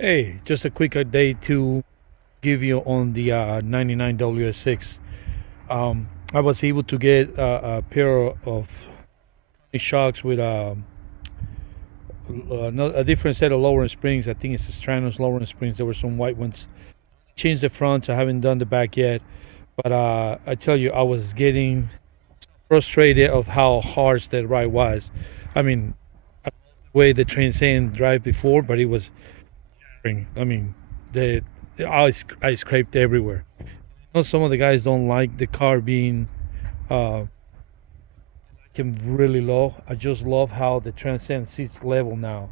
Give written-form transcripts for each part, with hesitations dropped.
Hey, just a quick update to give you on the 99 WS6. I was able to get a pair of shocks with a different set of lowering springs. I think it's the Stranos lowering springs. There were some white ones. Changed the fronts. I haven't done the back yet, but I tell you, I was getting frustrated of how harsh that ride was. I mean, the way the Transcend drive before, but it was. I mean, the, I scraped everywhere. Know some of the guys don't like the car being uh really low. I just love how the Transcend sits level now.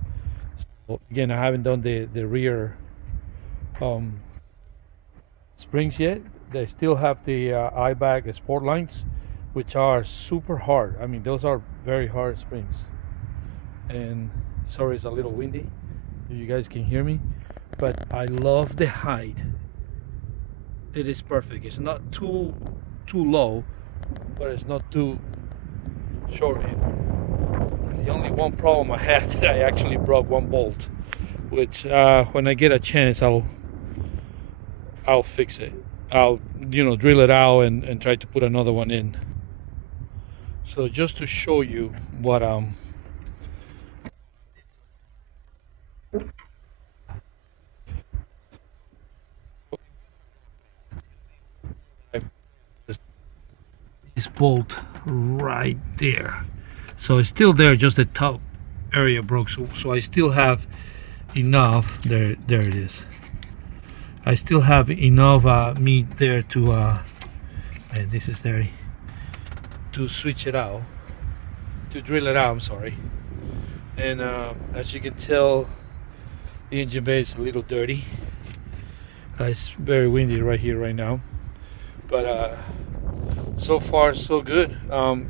So again, I haven't done the rear um springs yet. They still have the Eibach sport lines, which are super hard. I mean, those are very hard springs. And sorry, it's a little windy. If you guys can hear me, but I love the height. It is perfect. It's not too low, but it's not too short either. The only one problem I had that I actually broke one bolt, which when I get a chance, I'll fix it. I'll drill it out and try to put another one in. So just to show you what this bolt right there. So it's still there, just the top area broke. So I still have enough. There it is. I still have enough meat there to and this is there, to switch it out, to drill it out. I'm sorry. And as you can tell, the engine bay is a little dirty. It's very windy right here right now, but so far so good.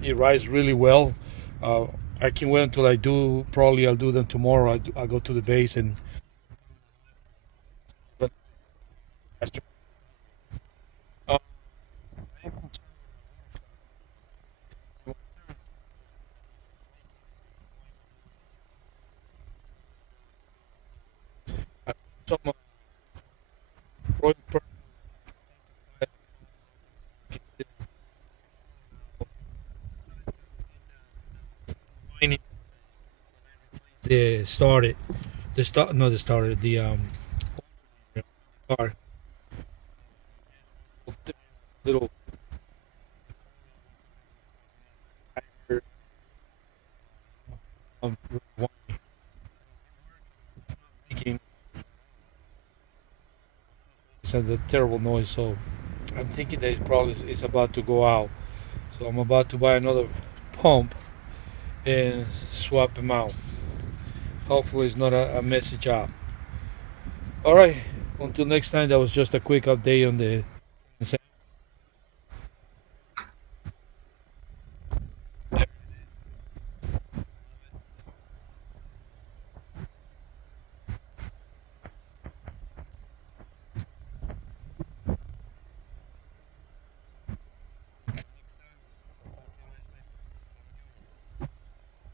It rides really well. I can wait until I do. Probably I'll do them tomorrow. I'll go to the base and. But uh, some Roy the started the start not the started the car little um, making the terrible noise. So I'm thinking that it probably is about to go out. So I'm about to buy another pump and swap them out. Hopefully it's not a messy job. All right. Until next time, that was just a quick update on the